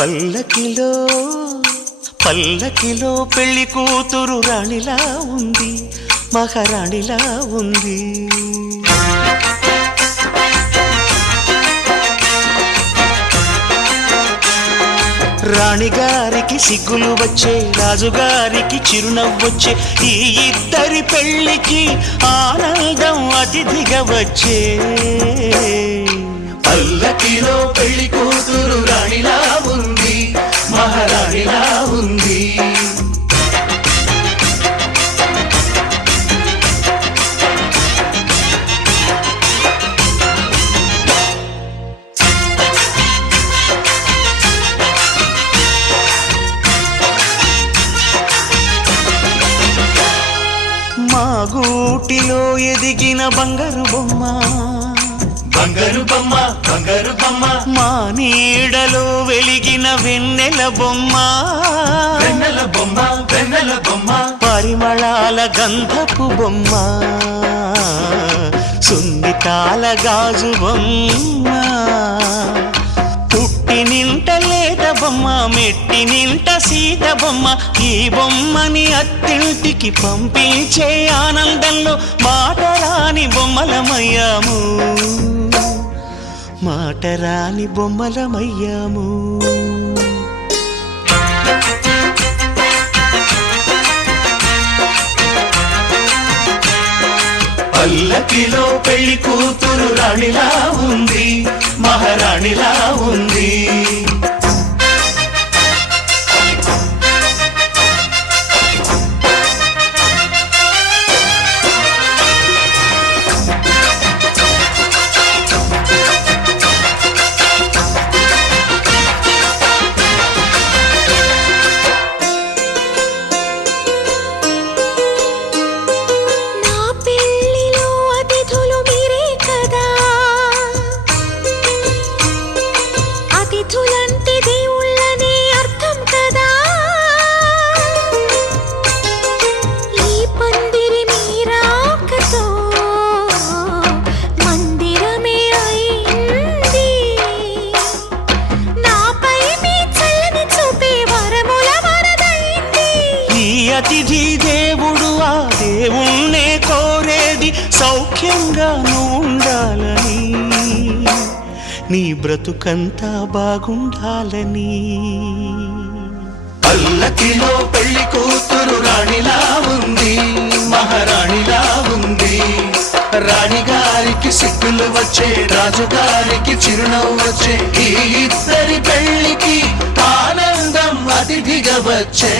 పల్లకిలో పల్లకిలో పెళ్లి కూతురు రాణిలా ఉంది, మహారాణిలా ఉంది. రాణిగారికి సిగ్గులు వచ్చే, రాజుగారికి చిరునవ్వొచ్చే, ఈ ఇద్దరి పెళ్లికి ఆనందం అతిథిగా వచ్చే. పల్లకిలో పెళ్లి కూతురు రాణిలా ఉంది, మహారాణిలా ఉంది. మా గూటిలో ఎదిగిన బంగారు బొమ్మ, బంగారు బొమ్మ, బంగారు బొమ్మ. మా నీడలో వెలిగిన వెన్నెల బొమ్మ, వెన్నెల బొమ్మ, వెన్నెల బొమ్మ. పరిమళాల గంధపు బొమ్మ, సున్నితాల గాజు బొమ్మ. పుట్టి నింట లేత బొమ్మ, మెట్టి నింట సీత బొమ్మ. ఈ బొమ్మని అత్తింటికి పంపించే ఆనందంలో మాటరాని బొమ్మలమయ్యాము, మాటరాని బొమ్మలమయ్యాము. పల్లకిలో పెళ్లి కూతురు రాణిలా ఉంది, మహారాణిలా ఉంది. అతిథి దేవుడు ఆ దేవుణ్ణే కోరేది సౌఖ్యంగా నువ్వుండాలని, నీ బ్రతుకంతా బాగుండాలని. పల్లకిలో పెళ్లి కూతురు రాణిలా ఉంది, మహారాణిలా ఉంది. రాణిగారికి సిగ్గులు వచ్చే, రాజుగారికి చిరునవ్వు వచ్చే, ఈ ఇద్దరి పెళ్లికి ఆనందం అతిథిగా వచ్చే.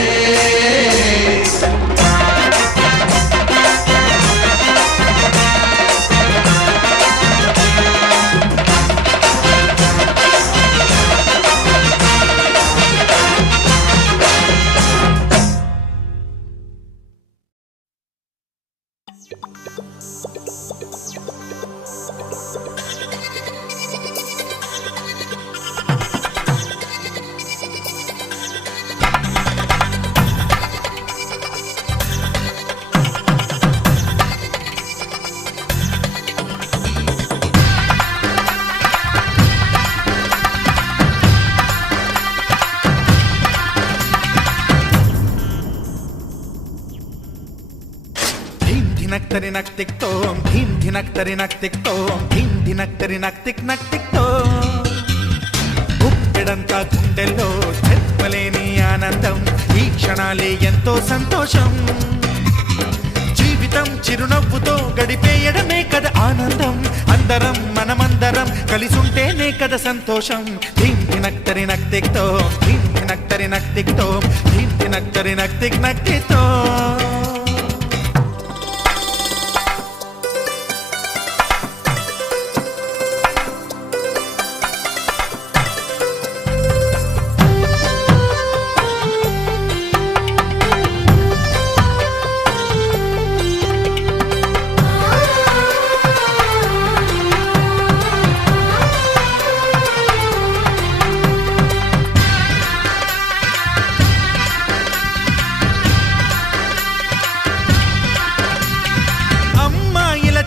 ధినక్తరి నక్ తిక్ తోం, ధీం ధినక్తరి నక్ తిక్ తోం, ధీం ధినక్తరి నక్ తిక్ తోం. గుప్పెడంతా గుండెల్లో చెప్పలేని ఆనందం, ఈ క్షణాలే ఎంతో సంతోషం. జీవితం చిరునవ్వుతో గడిపేయడమే కదా ఆనందం. అందరం మనమందరం కలిసుంటేనే కదా సంతోషం. ధీం ధినక్తరి నక్ తిక్ తోం, ధీం ధినక్తరి నక్ తిక్ తోం, ధీం ధినక్తరి నక్ తిక్ తోం.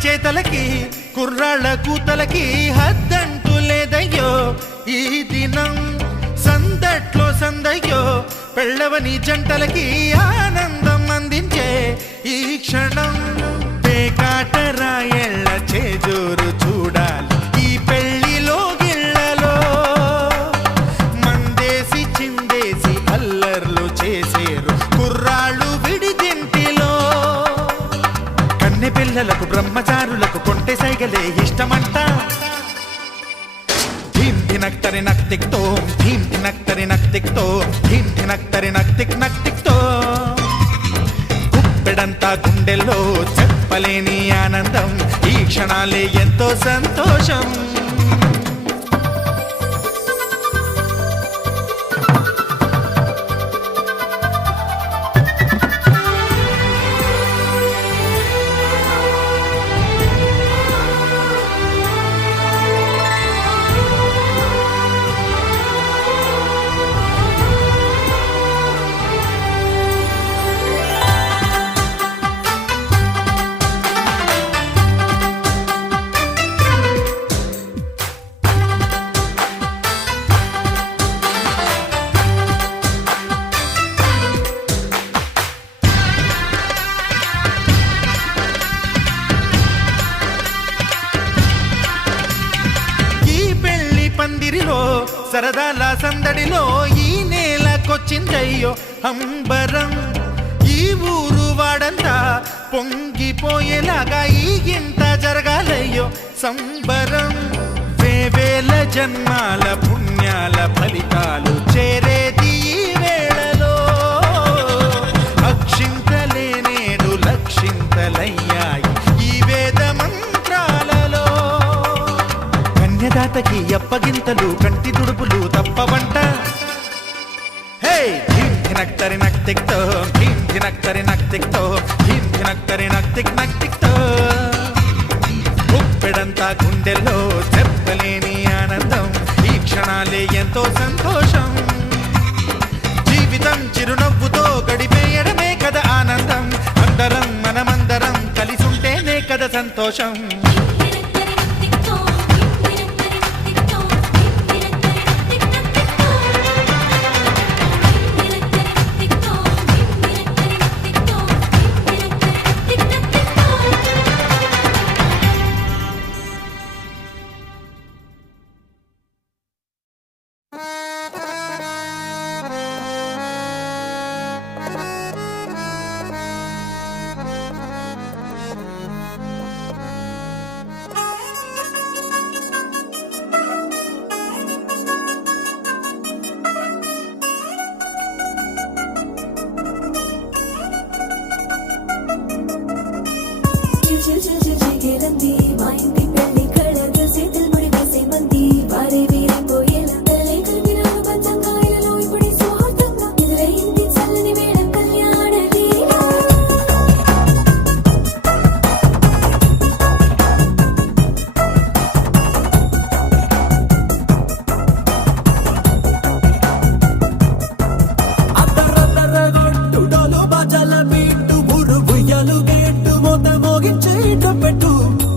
చేతలకి కుర్రాళ్ళ కూతలకి హద్దంటూ లేదయ్యో. ఈ దినం సందట్లో సందయ్యో పెళ్ళవని జంటలకి ఆనందం అందించే ఈ క్షణం పేకాటరాయళ్ళ చేజోరు చూడాలి ఈ పెళ్లిలో గిళ్ళలో మందేసి చిందేసి అల్లర్లు చేసేరు కుర్రాళ్ళు విడిదింటిలో కన్నె పిల్లలకు బ్రహ్మచారులకు కొంటె సైగలే ఇష్టమంట ధీమ్ ధినక్తరి నక్తిక్తో ధీమ్ ధినక్తరి నక్తిక్తో ధీమ్ ధినక్తరి నక్తిక్ నక్తిక్తో గుప్పెడంతా గుండెల్లో చెప్పలేని ఆనందం ఈ క్షణాలే ఎంతో సంతోషం పందిరిలో సరదాల సందడిలో ఈ నేలకొచ్చిందయ్యో అంబరం ఈ ఊరు వాడంతా పొంగిపోయేలాగా ఈ గింత జరగాలయ్యో సంబరం వేవేల జన్మాల పుణ్యాల ఫలితాలు చేరేది ఈ వేళలో అక్షింతలే నేడు లక్షింతలయ్యాయి ఈ వేద మంత్రాలలో కన్యదాతకి అప్పగింతలు కంటి దుడుపులు తప్పవంట హే ధీమ్ ధినక్తరి నక్తిక్తో ధీమ్ ధినక్తరి నక్తిక్తో ధీమ్ ధినక్తరి నక్తిక్ నక్తిక్తో గుప్పెడంతా గుండెల్లో చెప్పలేని ఆనందం ఈ క్షణాలే ఎంతో సంతోషం జీవితం చిరునవ్వుతో గడిపేయడమే కదా ఆనందం అందరం మనమందరం కలిసుంటేనే కదా సంతోషం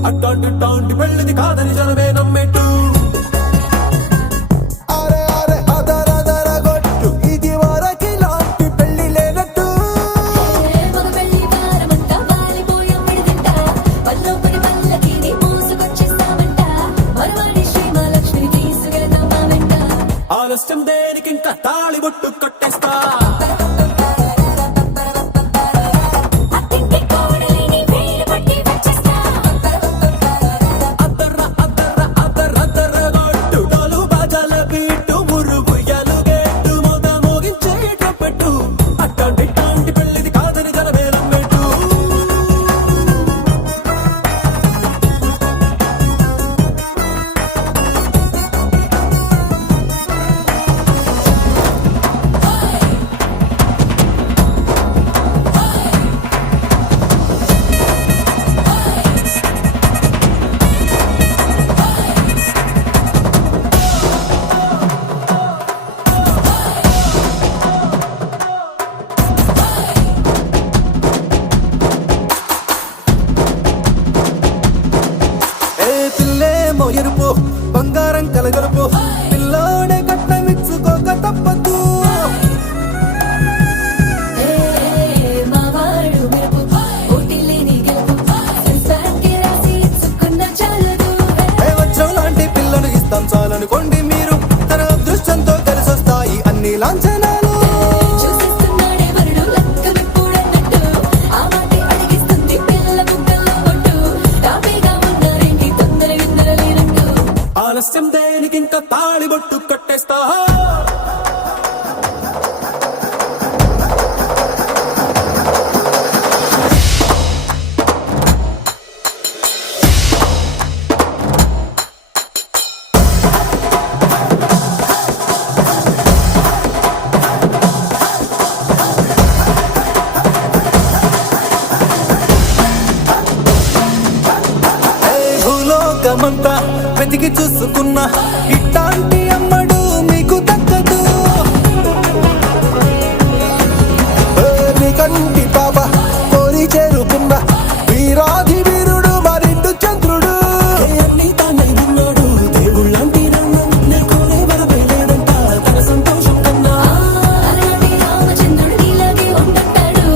అట్టాంటి పెళ్ళిది కాదని జనమే నమ్మెట్టు అరే అరే అదర గొట్టు ఇది వరకి లాంటి పెళ్లి లేనట్టు మగ పెళ్లి వారమంతా వాలిపోయాం విడిదింట పల్లొప్పటి పల్లకి నీ మోసుకొచ్చేస్తామంట మరవాడి శ్రీమహాలక్ష్మిని తీసుకెళ్తాం మా వెంట ఆలస్యం దేనికి ఇంకా తాళి బొట్టు కట్టేస్తా లాంఛనాలు చూసేస్తున్నాడే వరుడు లక్క విప్పుడన్నట్టు ఆ మాటే అడిగిస్తుంది పిల్ల బుగ్గల్లో ఒట్టు తాపీగా ఉన్నారేంటి తొందర గిందర లేనట్టు ఆలస్యం దేనికింక తాళిబొట్టు కట్టేస్తా భూలోకమంతా వెతికి చూసుకున్నా ఇట్లాంటి అమ్మడు మీకు దక్కదు నీ కంటి పాప కోరి చేరుకున్న వీరాధి వీరుడు మరిండు చంద్రుడు అన్ని తానై ఉన్నాడు దేవుళ్ళంటి నన్ను కోరే బలపేలేడంట తన సంతోషం కన్నా అలాంటి రామచంద్రుడు ఇలాగే ఉంటుంటాడు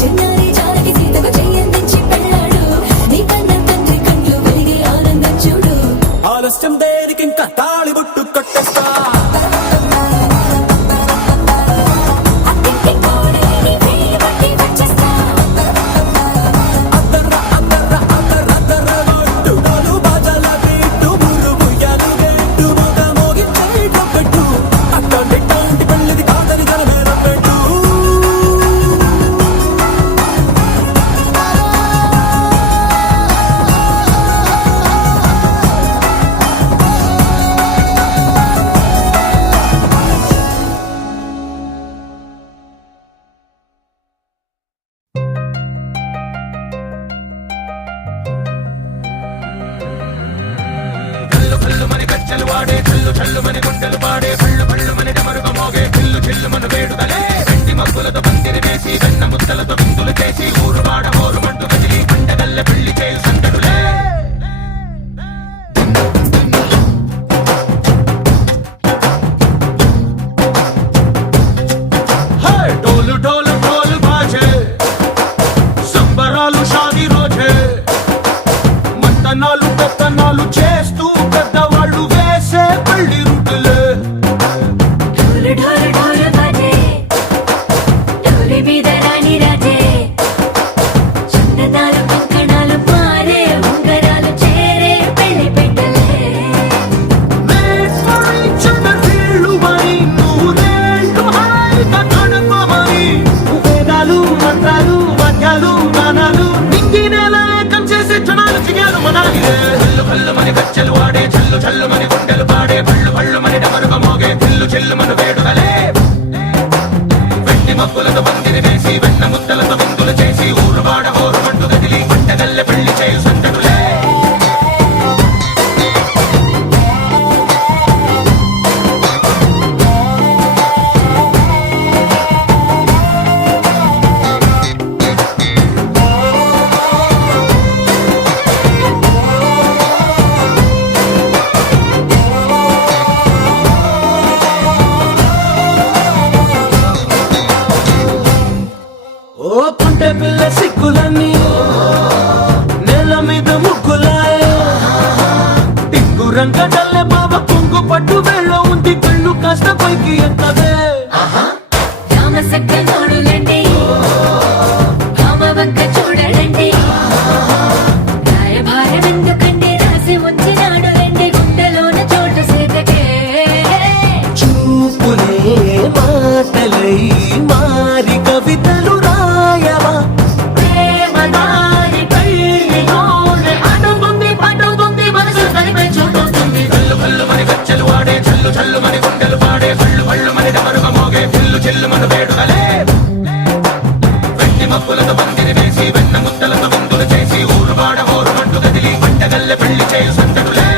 చిన్నారి జానకి సీతకు చెయ్యందించి పెళ్ళాడు నీ కన్న తండ్రి కళ్ళు వెలిగి ఆనందం చూడు ఆలస్యం దేనికింక తాళిబొట్టు కట్టేస్తా అత్తింటి కోడలిని వేయి పట్టి వచ్చేస్తా అద్దర్ర అద్దర్ర అద్దర్ర అద్దర్ర గొట్టు డోలు బాజాల బీటు మురు ముయ్యాలు గెట్టు మోగ మోగించే డొక్కట్టు అట్లాంటి పెళ్ళిది కాదని జనమేరం పెట్టు డోలు డోలు డోలు బాజే సంబరాలు షాదీ రోజే మంతనాలు పెత్తనాలు చేస్తూ పెద్దవాళ్ళు వేసే పెళ్లి రుట్టులే ఢోలు ఢోలు ఢోలు బాజే ఢోలి మీద రాణి రాజే చిన్నదాలు కంకణాలు మారే ఉంగరాలు చేరే పెళ్లి పెట్టలే వీళ్ళు మరి నూరేళ్ళు హాయిగా గడపమని వేదాలు మంత్రాలు వాద్యాలు గానాలు నింగి నేల ఏకం చేసే క్షణాలు చిగాలు మనాలిలే కళ్ళు కళ్ళు మని గజ్జలు వాడే చల్లు చల్లు మని గుండెలు పాడే పళ్ళు పళ్ళు మని డమరుగ మోగే పిల్లు చెల్లు మన వేడుకలే వెండి మబ్బులతో పందిరి వేసి వెన్న ముద్దలతో విందులు చేసి ఊరు వాడ ఊరు మంటు గదిలి పంటగల్లె పెళ్లి చేయు సందడులే ఓ పుంటె పిల్ల సిక్కులన్నీ నేల మీద ముగ్గులాయ టింగు రంగడల్లె బాబ కొంగు పట్టు వెళ్ళ ఉంది కళ్ళు కాస్త పైకి ఎత్తదే రామ సక్క నోడులండి రామ వంక చూడడండి రాయభారం ఎందుకండి రాసి ఉంచినాడు రండి గుండెలోన చోటు సీతకే చూపులే మాటలై మారి కవితలు రాయవా ప్రేమ దారి పెళ్లిలోనే అడుగుంది పడుతుంది మనసు తనిపై చూడుతుంది కళ్ళు కళ్ళు మని గజ్జలు వాడే చల్లు చల్లు మని గుండెలు పాడే పళ్ళు పళ్ళు మని డమరుగ మోగే పిల్లు చెల్లు మన వేడుకలే వెండి మబ్బులతో పందిరి వేసి వెన్న ముద్దలతో విందులు చేసి ఊరు వాడ ఊరు మంటు గదిలి పంటగల్లె పెళ్లి చేయు సందడులే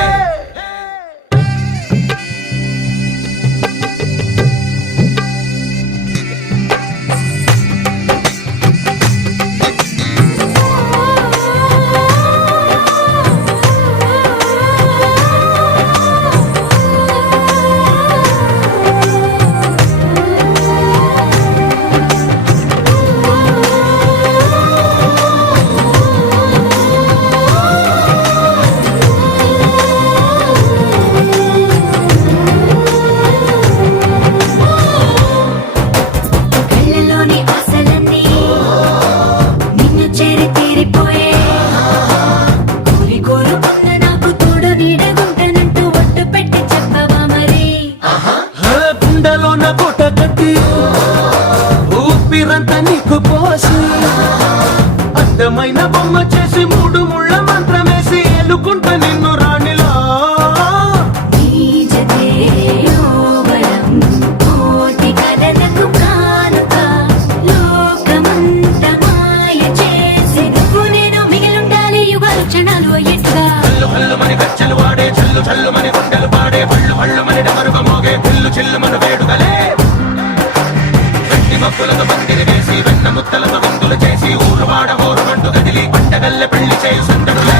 పూజలు చేసి ఊరువాడ ఊరుమంటూ కదిలి పండగల్లె పెళ్లి చేయు సందడులే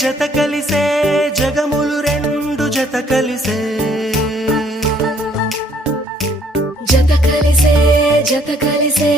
జత కలిసే జగములు రెండు జత కలిసే జత కలిసే